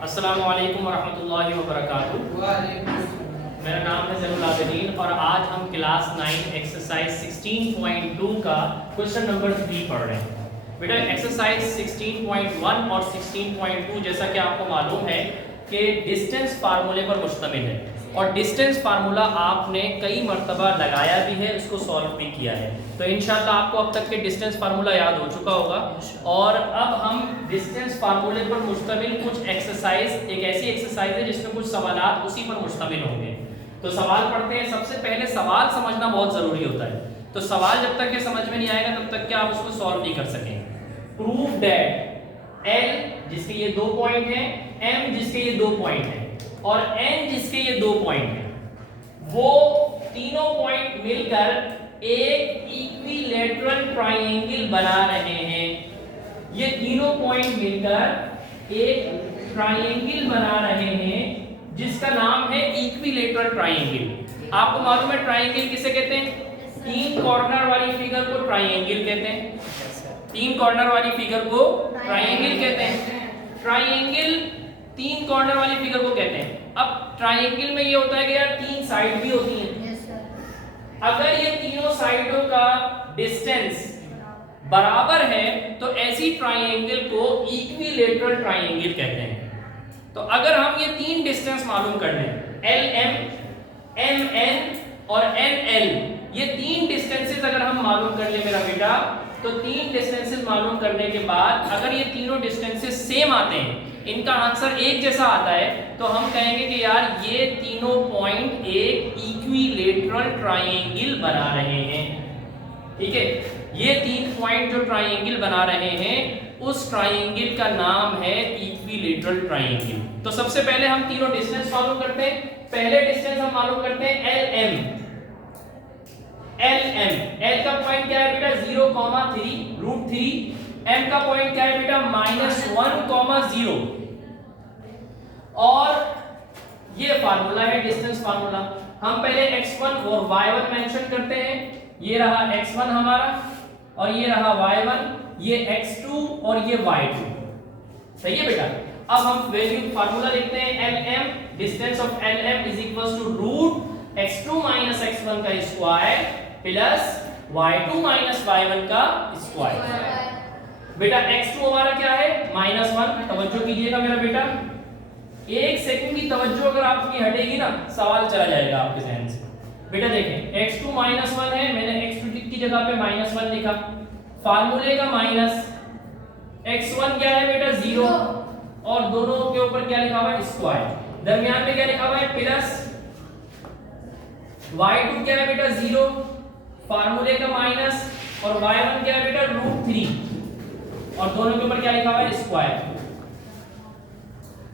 अस्सलामु अलैकुम वरहमतुल्लाहि वबरकातुहू। मेरा नाम है ज़ैनुल आबिदीन और आज हम क्लास 9 एक्सरसाइज 16.2 का क्वेश्चन नंबर 3 पढ़ रहे हैं। बेटा एक्सरसाइज 16.1 और 16.2 जैसा कि आपको मालूम है कि डिस्टेंस फार्मूले पर मुश्तमिल है और डिस्टेंस फार्मूला आपने कई मरतबा लगाया भी है, उसको सॉल्व भी किया है। तो इंशाल्लाह आपको अब तक के डिस्टेंस फार्मूला याद हो चुका होगा और अब हम डिस्टेंस फार्मूले पर मुश्तमिल कुछ एक्सरसाइज, एक ऐसी एक्सरसाइज है जिसमें कुछ सवालात उसी पर मुश्तमिल होंगे। तो सवाल पढ़ते हैं। सबसे पहले सवाल समझना बहुत ज़रूरी होता है, तो सवाल जब तक के समझ में नहीं आएगा तब तक क्या आप उसको सॉल्व नहीं कर सकेंगे। प्रूव दैट L जिसके ये 2 पॉइंट हैं, M जिसके ये 2 पॉइंट हैं और N जिसके ये 2 पॉइंट हैं, वो तीनों पॉइंट मिलकर एक इक्विलैटरल ट्रायंगल बना रहे हैं। ये तीनों पॉइंट मिलकर एक ट्रायंगल बना रहे हैं जिसका नाम है इक्विलैटरल ट्रायंगल। आपको मालूम है ट्रायंगल किसे कहते हैं? 3 कॉर्नर वाली फिगर को ट्रायंगल कहते हैं। 3 कॉर्नर वाली फिगर को ट्रायंगल कहते हैं। ट्रायंगल 3 कॉर्नर वाली फिगर को कहते हैं। अब ट्रायंगल में ये होता है कि यार 3 साइड भी होती हैं। अगर ये तीनों साइडों का डिस्टेंस बराबर है तो ऐसी ट्रायंगल को इक्विलैटरल ट्रायंगल कहते हैं। तो अगर हम ये 3 डिस्टेंस मालूम कर लें, LM, MN और NL, ये 3 डिस्टेंसेस अगर हम मालूम कर लें मेरा बेटा, तो 3 डिस्टेंसेस मालूम करने के बाद अगर ये तीनों डिस्टेंसेस सेम आते हैं, इनका आंसर एक जैसा आता है, तो हम कहेंगे कि यार ये तीनों पॉइंट एक इक्विलैटरल ट्रायंगल बना रहे हैं। ठीक है, ये 3 पॉइंट जो ट्रायंगल बना रहे हैं उस ट्रायंगल का नाम है इक्विलैटरल ट्रायंगल। तो सबसे पहले हम तीनों डिस्टेंस मालूम करते हैं। पहले डिस्टेंस हम मालूम करते हैं LM। L का पॉइंट क्या है बेटा? 0,3 √3। M का पॉइंट क्या है बेटा? -1,0। और ये फार्मूला है डिस्टेंस फार्मूला। हम पहले x1 और y1 मेंशन करते हैं। ये रहा x1 हमारा और ये रहा y1, ये x2 और ये y2। सही है बेटा। अब हम वैल्यू फार्मूला लिखते हैं। LM, distance of LM is equals to √x2 - x1 का स्क्वायर प्लस y2 - y1 का स्क्वायर। बेटा x2 हमारा क्या है? -1। तवज्जो कीजिएगा मेरा बेटा, 1 सेकंड की तवज्जो अगर आपकी हटेगी ना, सवाल चला जाएगा आपके जहन से। बेटा देखें, x2 -1 है, मैंने x2 की जगह पे -1 लिखा। फार्मूले का माइनस, x1 क्या है बेटा? 0 और दोनों के ऊपर क्या लिखा हुआ है? स्क्वायर। दरमियान में क्या लिखा हुआ है? प्लस। y2 क्या है बेटा? 0, फार्मूले का माइनस, और y1 क्या है बेटा? √3 और दोनों के ऊपर क्या लिखा हुआ है? स्क्वायर।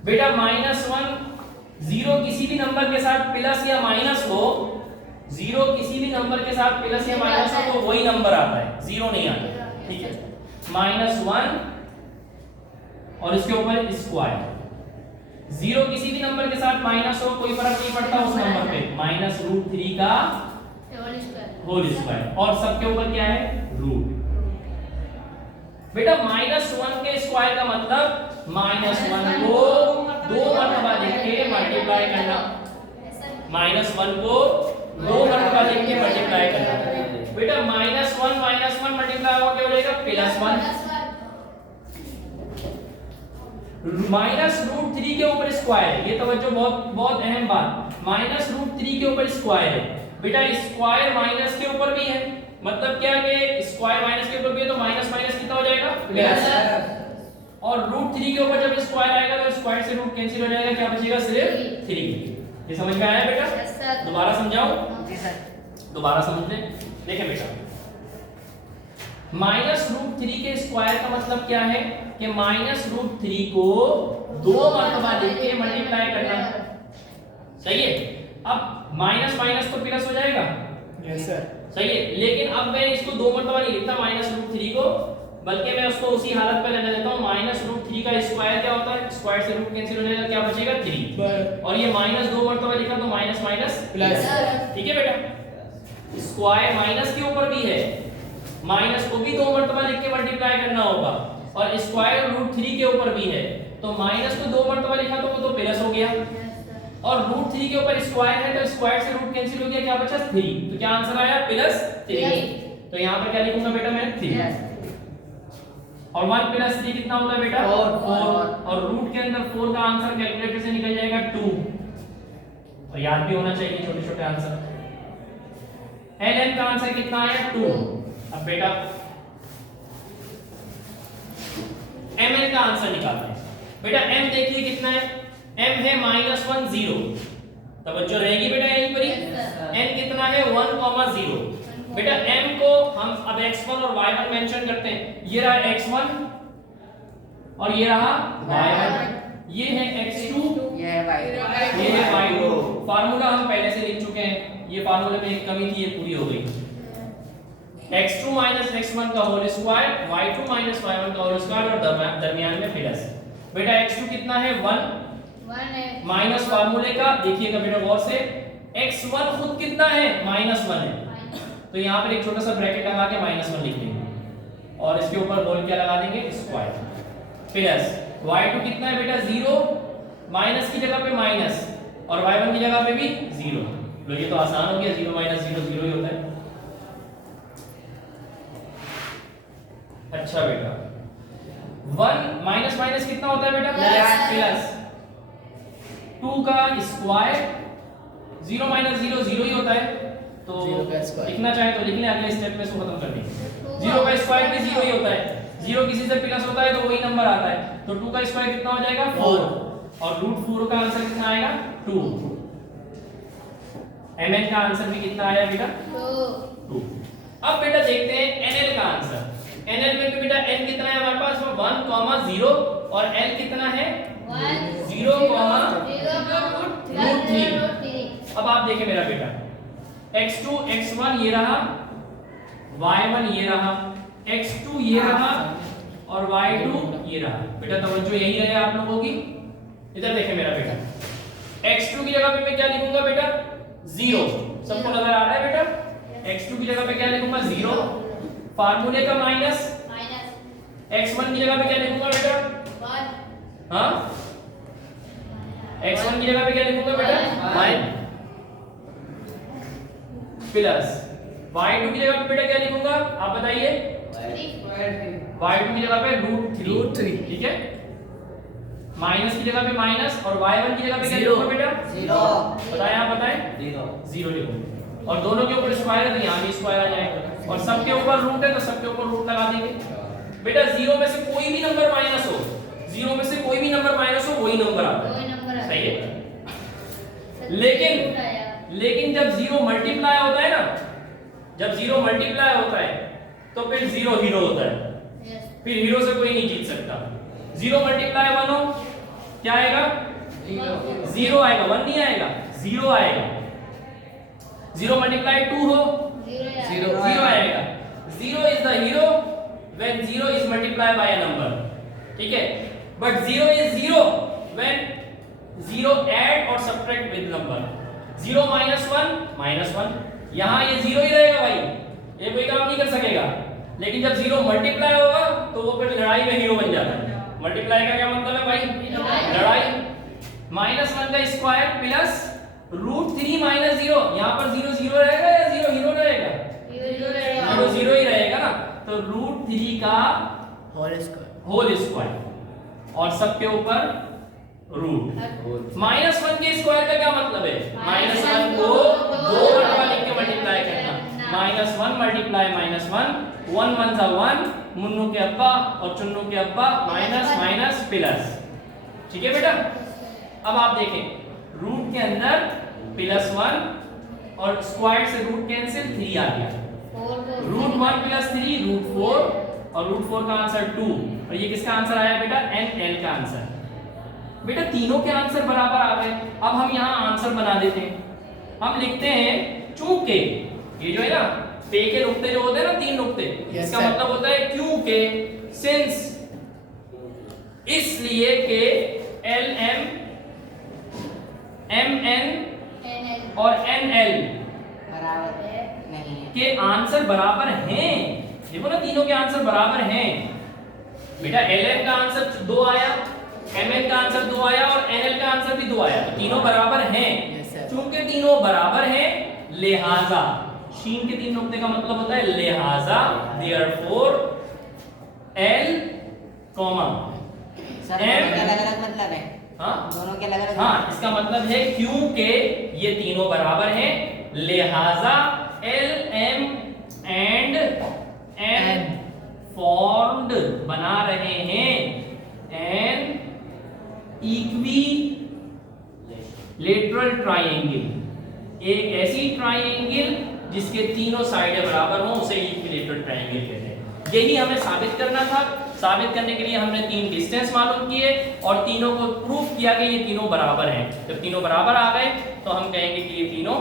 बेटा -1 0 किसी भी नंबर के साथ प्लस या माइनस हो, 0 किसी भी नंबर के साथ प्लस या माइनस हो तो वही नंबर आता है, 0 नहीं आता। ठीक है, -1 और इसके ऊपर स्क्वायर। 0 किसी भी नंबर के साथ माइनस हो, कोई फर्क नहीं पड़ता उस नंबर पे, -√3 का होल स्क्वायर और सबके ऊपर क्या है? रूट। बेटा -1 के स्क्वायर का मतलब -1 को 2 मरतबा लिख के मल्टीप्लाई करना। -1 को 2 मरतबा लिख के मल्टीप्लाई करना। बेटा -1 मल्टीप्लाई होकर क्या हो जाएगा? +1। -√3 के ऊपर स्क्वायर, ये तवज्जो बहुत अहम बात। -√3 के ऊपर स्क्वायर है बेटा। स्क्वायर माइनस के ऊपर भी है, मतलब क्या कि स्क्वायर माइनस के ऊपर भी है तो माइनस माइनस कितना हो जाएगा? प्लस। और √3 के ऊपर जब स्क्वायर आएगा तो स्क्वायर से रूट कैंसिल हो जाएगा, क्या बचेगा? सिर्फ 3। ये समझ में आया बेटा? दोबारा समझाऊं? जी सर। दोबारा समझ लें। देखें बेटा, -√3 के स्क्वायर का मतलब क्या है कि -√3 को 2 मरतबा लिख के मल्टीप्लाई करना। सही है। अब माइनस माइनस तो प्लस हो जाएगा। Yes sir. सही है, लेकिन अब मैं इसको 2 मरतबा नहीं लिखता -√3 को, बल्कि मैं उसको उसी हालत पे रहने देता हूं। -√3 का स्क्वायर क्या होता है? स्क्वायर से रूट कैंसिल हो जाएगा, क्या बचेगा? 3। और ये -2 मरतबा लिखा तो माइनस माइनस प्लस। ठीक है बेटा, स्क्वायर माइनस के ऊपर भी है, माइनस को भी 2 मरतबा लिख के मल्टीप्लाई करना होगा और स्क्वायर √3 के ऊपर भी है, तो माइनस को 2 मरतबा लिखा तो गया और रूट 3 के ऊपर स्क्वायर है तो स्क्वायर से रूट कैंसिल हो गया, क्या बचा 3। तो क्या आंसर आया +3। तो यहाँ पर क्या लिखूंगा बेटा मैं 3 और 1 + 3 कितना होता है बेटा 4 और रूट के अंदर 4 का आंसर कैलकुलेटर से निकल जाएगा 2 और याद भी होना चाहिए छोटे छोटे आंसर। ln का आंसर कितना आया 2। अब बेटा mn का आंसर निकालते हैं। बेटा m देखिए कितना है, m है -1 0, तवज्जो रहेगी बेटा यहीं पर ही। n कितना है 1 0। बेटा m को हम अब x1 और y1 मेंशन करते हैं। ये रहा x1 और ये रहा y1, ये है x2 ये है y2। फार्मूला हम पहले से लिख चुके हैं, ये फार्मूले में एक कमी थी ये पूरी हो गई। x2 - x1 का होल स्क्वायर, y2 - y1 का होल स्क्वायर और दरमियान में प्लस। बेटा x2 कितना है 1 है माइनस फार्मूले का देखिएगा बेटा गौर से, x1 खुद कितना है -1 है, तो यहाँ पर एक छोटा सा ब्रैकेट लगा के -1 लिख देंगे और इसके ऊपर होल क्या लगा देंगे स्क्वायर प्लस y2 कितना है बेटा 0, माइनस की जगह पे माइनस और y1 की जगह पे भी 0। लो ये तो आसान हो गया, 0 - 0 0 ही होता है। अच्छा बेटा 1 माइनस माइनस कितना होता है बेटा प्लस 2 का स्क्वायर, 0 - 0 0 ही होता है, तो लिखना चाहे तो लिख लें, अगले स्टेप में इसको खत्म कर देंगे। 0 का स्क्वायर भी 0 ही होता है, 0 किसी से प्लस होता है तो वही नंबर आता है, तो 2 का स्क्वायर कितना हो जाएगा 4 और √4 का आंसर कितना आएगा 2। mn का आंसर भी कितना आया बेटा 2। अब बेटा देखते हैं nl का आंसर। nl में भी बेटा n कितना है हमारे पास 1 0 और l कितना है 0 √3। अब आप देखें मेरा बेटा x2 x1 ये रहा, y1 ये रहा, x2 ये रहा और y2 ये रहा। बेटा तवज्जो यही रहे आप लोगों की, इधर देखें मेरा बेटा x2 की जगह पे मैं क्या लिखूंगा बेटा 0, सबको नजर आ रहा है बेटा, x2 की जगह पे क्या लिखूंगा 0, फार्मूले का माइनस, x1 की जगह पे क्या लिखूंगा बेटा 1, हां x1 की जगह पे क्या लिखूंगा बेटा 1 प्लस y2 की जगह पे बेटा क्या लिखूंगा आप बताइए y2 की जगह पे √3, ठीक है, माइनस की जगह पे माइनस और y1 की जगह पे क्या लिखूंगा बेटा 0, बताएं आप बताएं 0 लिखूंगा और दोनों के ऊपर स्क्वायर है तो यहां भी स्क्वायर आ जाएगा और सबके ऊपर रूट है तो सबके ऊपर रूट लगा देंगे। बेटा 0 में से कोई भी नंबर माइनस हो, 0 में से कोई भी नंबर माइनस हो वही नंबर आता है, सही है। लेकिन जब 0 मल्टीप्लाई होता है ना, जब 0 मल्टीप्लाई होता है तो फिर 0 हीरो होता है, फिर हीरो से कोई नहीं जीत सकता। 0 मल्टीप्लाई 1 हो क्या आएगा 0 आएगा, 1 नहीं आएगा 0 आएगा। 0 मल्टीप्लाई 2 हो 0 आएगा। 0 is the hero when 0 is multiply by a number, ठीक है, बट 0 इज 0 व्हेन 0 ऐड और सब्ट्रैक्ट विद नंबर। 0 - 1 -1, यहां ये 0 ही रहेगा भाई, ये कोई काम नहीं कर सकेगा। लेकिन जब 0 मल्टीप्लाई होगा तो वो फिर लड़ाई में हीरो बन जाता है। मल्टीप्लाई का क्या मतलब है भाई लड़ाई। -1 का स्क्वायर प्लस √3 - 0, यहां पर 0 0 रहेगा या 0 हीरो रहेगा 0 0 ही रहेगा ना, तो √3 का होल स्क्वायर और सबके ऊपर रूट। -1 के स्क्वायर का क्या मतलब है, -1 को 2 मरतबा लिख के मल्टीप्लाई करना, -1 मल्टीप्लाई -1, 1 1 सा 1, मुन्नू के अब्बा और चुन्नू के अब्बा माइनस माइनस प्लस, ठीक है बेटा। अब आप देखें रूट के अंदर +1 और स्क्वायर से रूट कैंसिल 3 आ गया, √1 + 3 √4 और √4 का आंसर 2 और ये किसका आंसर आया बेटा nl का आंसर। बेटा तीनों के आंसर बराबर आ गए। अब हम यहाँ आंसर बना देते हैं, हम लिखते हैं चूंकि ये जो है ना पे के नुक्ते जो होते हैं ना 3 नुक्ते, इसका मतलब होता है क्योंकि, सिंस, इसलिए के lm mn और nl के आंसर बराबर हैं। देखो ना तीनों के आंसर बराबर हैं। बेटा lm का आंसर 2 आया, mn का आंसर 2 आया और nl का आंसर भी भी 2 आया, तो तीनों बराबर हैं। चूंकि तीनों बराबर हैं लिहाजा, शीन के 3 नुक्ते का मतलब होता है लिहाजा, देयरफॉर L, सर अलग-अलग मतलब है। हाँ दोनों के अलग-अलग। हाँ, इसका मतलब है क्योंकि ये तीनों बराबर हैं लिहाजा L, M and N formed बना रहे हैं एन इक्विलेटरल ट्रायंगल, एक ऐसी ट्रायंगल जिसके तीनों साइडें बराबर हों उसे इक्विलेटरल ट्रायंगल कहते हैं। यही हमें साबित करना था। साबित करने के लिए हमने 3 डिस्टेंस मालूम किए और तीनों को प्रूफ किया कि ये तीनों बराबर हैं। जब तीनों बराबर आ गए तो हम कहेंगे कि ये तीनों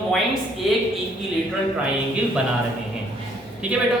पॉइंट्स एक इक्विलेटरल ट्रायंगल बना रहे हैं। ठीक है बेटा।